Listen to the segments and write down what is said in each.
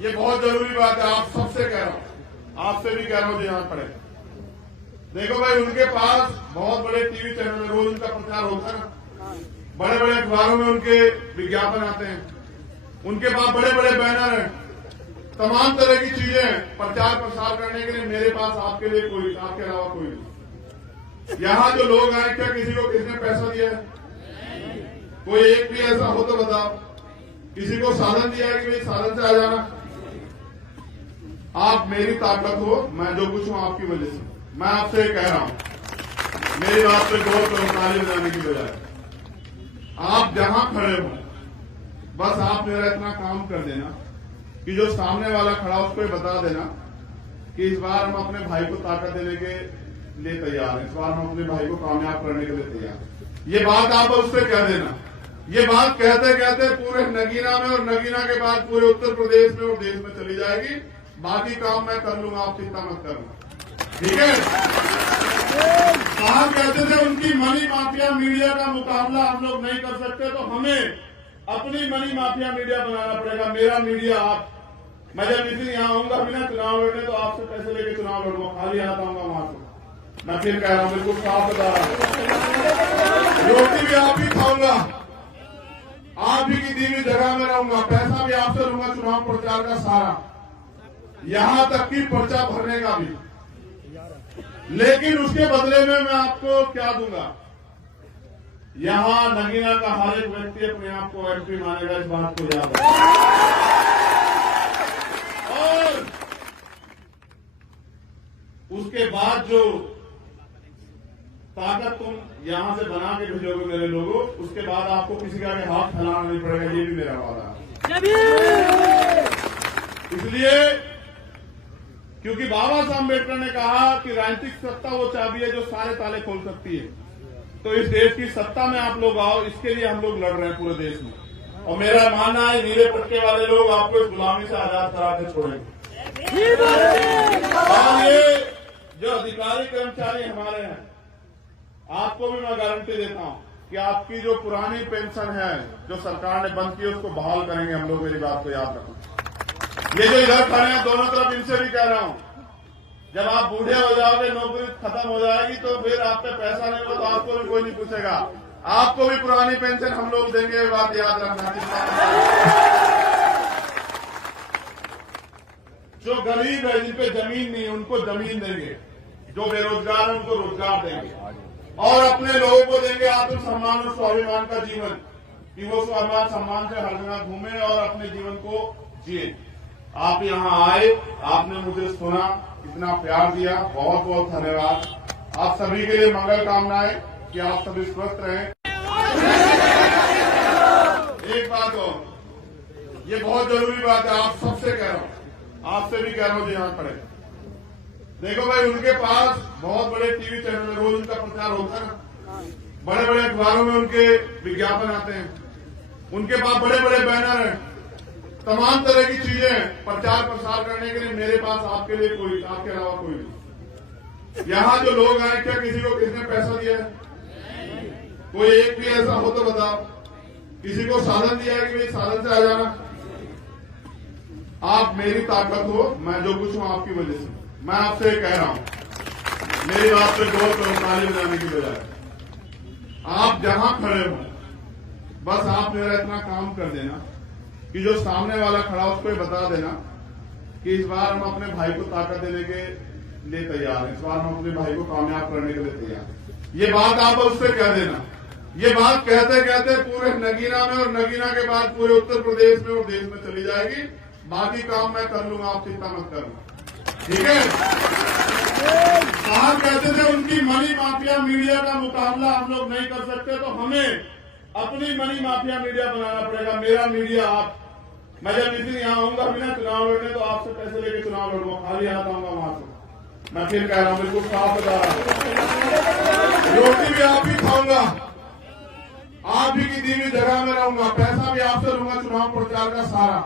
ये बहुत जरूरी बात है, आप सबसे कह रहा हूं, आपसे भी कह रहा हूं, यहाँ पड़े। देखो भाई, उनके पास बहुत बड़े टीवी चैनल है, रोज उनका प्रचार होता है ना, बड़े बड़े अखबारों में उनके विज्ञापन आते हैं, उनके पास बड़े बड़े बैनर हैं, तमाम तरह की चीजें हैं प्रचार प्रसार करने के लिए। मेरे पास आपके लिए कोई, आपके अलावा कोई नहीं। यहाँ जो लोग आए, क्या किसी को किसने पैसा दिया है? कोई एक भी ऐसा हो तो बताओ। किसी को साधन दिया है कि भाई साधन से आ जाना? आप मेरी ताकत हो, मैं जो कुछ हूं आपकी वजह से। मैं आपसे कह रहा हूं, मेरी बात पे गौर करो, ताली बजाने की बजाय आप जहां खड़े हो, बस आप मेरा इतना काम कर देना कि जो सामने वाला खड़ा उसको बता देना कि इस बार हम अपने भाई को ताकत देने के लिए तैयार हैं, इस बार हम अपने भाई को कामयाब करने के लिए तैयार हैं। ये बात आप उससे कह देना। ये बात कहते कहते पूरे नगीना में और नगीना के बाद पूरे उत्तर प्रदेश में और देश में चली जाएगी। बाकी काम मैं कर लूंगा, आप चिंता मत करना, ठीक है? कहा कहते थे उनकी मनी माफिया मीडिया का मुकाबला हम लोग नहीं कर सकते, तो हमें अपनी मनी माफिया मीडिया बनाना पड़ेगा। मेरा मीडिया आप, मैं जब इसी यहाँ आऊंगा बिना चुनाव लड़ने, तो आपसे पैसे लेके चुनाव लड़ूंगा, खाली हाथ आऊंगा वहां से। मैं फिर कह रहा हूं, बिल्कुल साफ बता रहा हूं, रोटी भी आप ही खाऊंगा, आप ही की दी हुई जगह में रहूंगा, पैसा भी आपसे लूंगा, चुनाव प्रचार का सारा, यहां तक कि पर्चा भरने का भी। लेकिन उसके बदले में मैं आपको क्या दूंगा? यहां नगीना का हर एक व्यक्ति अपने आप को एमपी मानेगा, इस बात को याद रखना। और उसके बाद जो ताकत तुम यहां से बना के भेजोगे मेरे लोगों, उसके बाद आपको किसी का भी हाथ फैलाना नहीं पड़ेगा, ये भी मेरा वादा है। इसलिए क्योंकि बाबा साहब अम्बेडकर ने कहा कि राजनीतिक सत्ता वो चाबी है जो सारे ताले खोल सकती है। तो इस देश की सत्ता में आप लोग आओ, इसके लिए हम लोग लड़ रहे हैं पूरे देश में। और मेरा मानना है नीले पट्टे वाले लोग आपको इस गुलामी से आजाद करा के छोड़ेंगे। और ये जो अधिकारी कर्मचारी हमारे हैं, आपको भी मैं गारंटी देता हूं कि आपकी जो पुरानी पेंशन है जो सरकार ने बंद की, उसको बहाल करेंगे हम लोग, मेरी बात को याद रखो। ये जो इधर खड़े हैं दोनों तरफ, इनसे भी कह रहा हूं, जब आप बूढ़े हो जाओगे, नौकरी खत्म हो जाएगी, तो फिर आप पे पैसा नहीं होगा, तो आपको भी कोई नहीं पूछेगा, आपको भी पुरानी पेंशन हम लोग देंगे, ये बात याद रखना। जो गरीब है, जिन पे जमीन नहीं है, उनको जमीन देंगे, जो बेरोजगार है उनको रोजगार देंगे, और अपने लोगों को देंगे आत्मसम्मान और स्वाभिमान का जीवन, कि वो स्वाभिमान सम्मान से हर जगह घूमे और अपने जीवन को जिए। आप यहाँ आए, आपने मुझे सुना, इतना प्यार दिया, बहुत बहुत धन्यवाद। आप सभी के लिए मंगल कामनाएं कि आप सभी स्वस्थ रहें। एक बात और, ये बहुत जरूरी बात है, आप सबसे कह रहा हूं, आपसे भी कह रहा हूं, यहाँ पड़े। देखो भाई, उनके पास बहुत बड़े टीवी चैनल है, रोज उनका प्रचार होता है ना, बड़े बड़े अखबारों में उनके विज्ञापन आते हैं, उनके पास बड़े बड़े बैनर हैं, तमाम तरह की चीजें हैं प्रचार प्रसार करने के लिए। मेरे पास आपके लिए कोई, आपके अलावा कोई नहीं। यहाँ जो लोग आए, क्या किसी को किसने पैसा दिया है? कोई एक भी ऐसा हो तो बताओ। किसी को साधन दिया है कि भाई साधन से आ जाना? आप मेरी ताकत हो, मैं जो कुछ हूं आपकी वजह से। मैं आपसे कह रहा हूं, मेरी बात पे गौर करो, ताली बजाने की बजाय आप जहां खड़े हो, बस आप मेरा इतना काम कर देना कि जो सामने वाला खड़ा उसको बता देना कि इस बार हम अपने भाई को ताकत देने के लिए तैयार हैं, इस बार हम अपने भाई को कामयाब करने के लिए तैयार हैं। ये बात आप उससे कह देना। ये बात कहते कहते पूरे नगीना में और नगीना के बाद पूरे उत्तर प्रदेश में और देश में चली जाएगी। बाकी काम मैं कर लूंगा, आप चिंता मत करना, ठीक है? कहा कहते थे उनकी मनी माफिया मीडिया का मुकाबला हम लोग नहीं कर सकते, तो हमें अपनी मनी माफिया मीडिया बनाना पड़ेगा। मेरा मीडिया आप, मैं जब इसी यहाँ आऊंगा बिना चुनाव लड़ने, तो आपसे पैसे लेके चुनाव लड़ूंगा, खाली हाथ आऊंगा वहां से। मैं फिर कह रहा हूं, बिल्कुल साफ बता रहा हूं, रोटी भी आप ही खाऊंगा, आप ही की दी हुई जगह में रहूंगा, पैसा भी आपसे लूंगा, चुनाव प्रचार का सारा,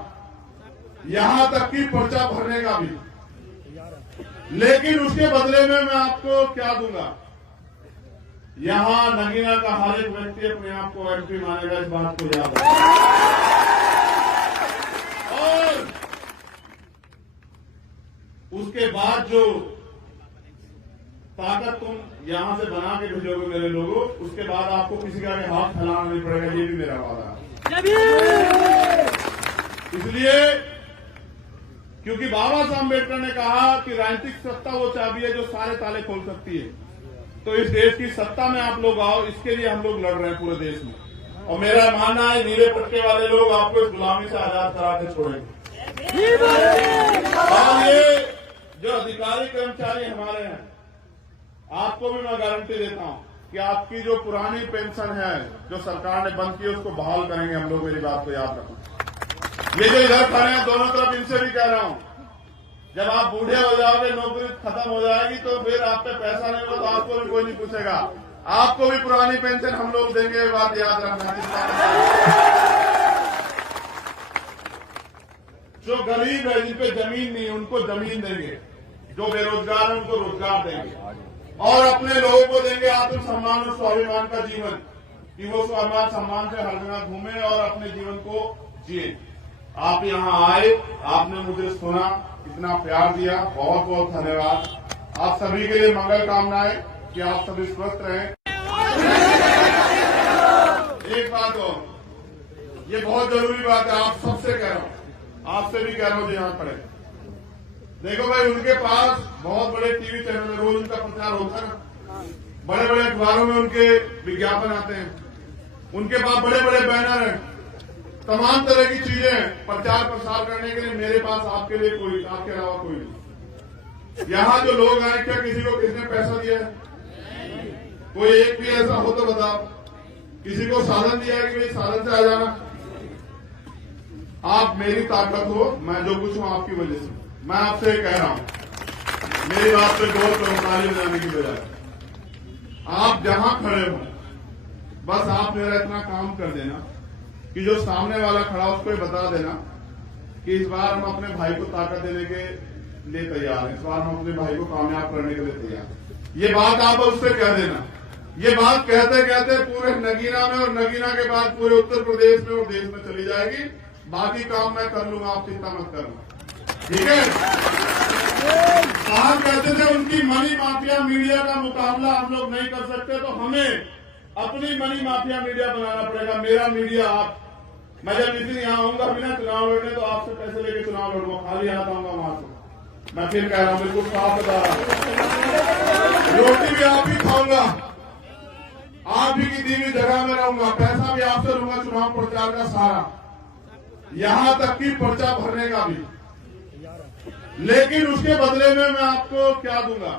यहां तक कि पर्चा भरने का भी। लेकिन उसके बदले में मैं आपको क्या दूंगा? यहां नगीना का हर एक व्यक्ति अपने आप को एमपी मानेगा, इस बात को याद रखना। और उसके बाद जो ताकत तुम यहां से बना के भेजोगे मेरे लोगों, उसके बाद आपको किसी का भी हाथ फैलाना नहीं पड़ेगा, ये भी मेरा वादा है। इसलिए क्योंकि बाबा साहब अम्बेडकर ने कहा कि राजनीतिक सत्ता वो चाबी है जो सारे ताले खोल सकती है। तो इस देश की सत्ता में आप लोग आओ, इसके लिए हम लोग लड़ रहे हैं पूरे देश में। और मेरा मानना है नीले पट्टे वाले लोग आपको इस गुलामी से आजाद करा के छोड़ेंगे। और ये जो अधिकारी कर्मचारी हमारे हैं, आपको भी मैं गारंटी देता हूं कि आपकी जो पुरानी पेंशन है जो सरकार ने बंद की उसको बहाल करेंगे हम लोग। मेरी बात को याद रखना। ये जो इधर खड़े हैं दोनों तरफ, इनसे भी कह रहा हूं, जब आप बूढ़े हो जाओगे, नौकरी खत्म हो जाएगी, तो फिर आप पे पैसा नहीं होगा तो आपको भी कोई नहीं पूछेगा। आपको भी पुरानी पेंशन हम लोग देंगे, ये बात याद रखना। जो गरीब है, जिन पे जमीन नहीं है, उनको जमीन देंगे। जो बेरोजगार है उनको रोजगार देंगे और अपने लोगों को देंगे आत्मसम्मान और स्वाभिमान का जीवन, कि वो स्वाभिमान सम्मान से हर जगह घूमे और अपने जीवन को जिए। आप यहां आए, आपने मुझे सुना, इतना प्यार दिया, बहुत बहुत धन्यवाद। आप सभी के लिए मंगल कामनाएं कि आप सभी स्वस्थ रहें। एक बात और, ये बहुत जरूरी बात है, आप सबसे कह रहा हूं, आपसे भी कह रहा हूं जो यहां खड़े। देखो भाई, उनके पास बहुत बड़े टीवी चैनल है, रोज उनका प्रचार होता है ना, बड़े बड़े अखबारों में उनके विज्ञापन आते हैं, उनके पास बड़े बड़े बैनर हैं, तमाम तरह की चीजें प्रचार प्रसार करने के लिए। मेरे पास आपके लिए कोई, आपके अलावा कोई नहीं। यहां जो लोग आए, क्या किसी को किसने पैसा दिया है? कोई एक भी ऐसा हो तो बताओ। किसी को साधन दिया है कि भाई साधन से आ जाना? आप मेरी ताकत हो, मैं जो कुछ हूं आपकी वजह से। मैं आपसे कह रहा हूं, मेरी बात पे गौर करो, ताली बजाने की बजाय। आप जहां खड़े हो, बस आप मेरा इतना काम कर देना कि जो सामने वाला खड़ा उसको ये बता देना कि इस बार हम अपने भाई को ताकत देने के लिए तैयार हैं, इस बार हम अपने भाई को कामयाब करने के लिए तैयार हैं। ये बात आप उससे कह देना। ये बात कहते कहते पूरे नगीना में और नगीना के बाद पूरे उत्तर प्रदेश में और देश में चली जाएगी। बाकी काम मैं कर लूंगा, आप चिंता मत करना, ठीक है? साहब कहते थे उनकी मनी माफिया मीडिया का मुकाबला हम लोग नहीं कर सकते, तो हमें अपनी मनी माफिया मीडिया बनाना पड़ेगा। मेरा मीडिया आप, मैं जब इसी यहां आऊंगा बिना चुनाव लड़ने, तो आपसे पैसे लेके चुनाव लड़ूंगा, खाली हाथ आऊंगा वहां से। मैं फिर कह रहा हूं, बिल्कुल साफ बता रहा हूं, रोटी भी आप ही खाऊंगा, आप ही की दी हुई जगह में रहूंगा, पैसा भी आपसे लूंगा चुनाव प्रचार का सारा, यहां तक कि पर्चा भरने का भी। लेकिन उसके बदले में मैं आपको क्या दूंगा?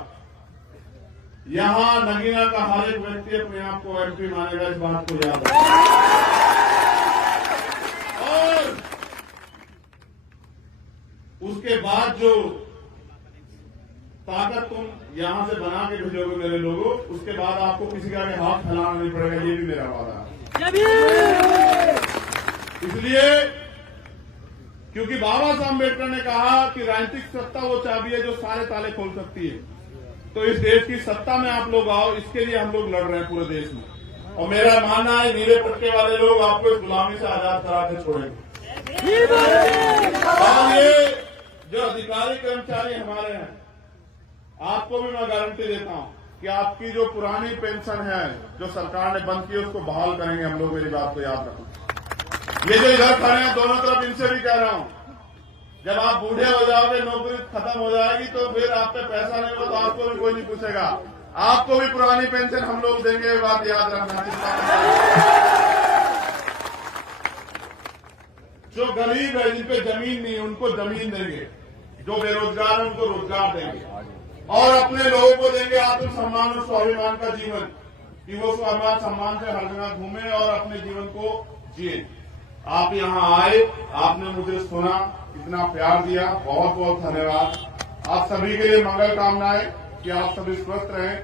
यहां नगीना का हर एक व्यक्ति अपने आप को एमपी मानेगा, इस बात को याद रखना। और उसके बाद जो ताकत तुम यहां से बना के भेजोगे मेरे लोगों, उसके बाद आपको किसी का भी हाथ फैलाना नहीं पड़ेगा, ये भी मेरा वादा है। इसलिए क्योंकि बाबा साहब अम्बेडकर ने कहा कि राजनीतिक सत्ता वो चाबी है जो सारे ताले खोल सकती है। तो इस देश की सत्ता में आप लोग आओ, इसके लिए हम लोग लड़ रहे हैं पूरे देश में। और मेरा मानना है नीले पट्टे वाले लोग आपको इस गुलामी से आजाद करा के छोड़ेंगे। और ये जो अधिकारी कर्मचारी हमारे हैं, आपको भी मैं गारंटी देता हूं कि आपकी जो पुरानी पेंशन है जो सरकार ने बंद की उसको बहाल करेंगे हम लोग। मेरी बात को याद रखना। ये जो इधर खड़े हैं दोनों तरफ, इनसे भी कह रहा हूं, जब आप बूढ़े हो जाओगे, नौकरी खत्म हो जाएगी, तो फिर आप पे पैसा नहीं होगा तो आपको भी कोई नहीं पूछेगा। आपको भी पुरानी पेंशन हम लोग देंगे, ये बात याद रखना। जो गरीब है, जिन पे जमीन नहीं है, उनको जमीन देंगे। जो बेरोजगार है उनको रोजगार देंगे और अपने लोगों को देंगे आत्मसम्मान और स्वाभिमान का जीवन, कि वो स्वाभिमान सम्मान से हर जगह घूमे और अपने जीवन को जिए। आप यहां आए, आपने मुझे सुना, इतना प्यार दिया, बहुत बहुत धन्यवाद। आप सभी के लिए मंगल कामनाएं कि आप सभी स्वस्थ रहें।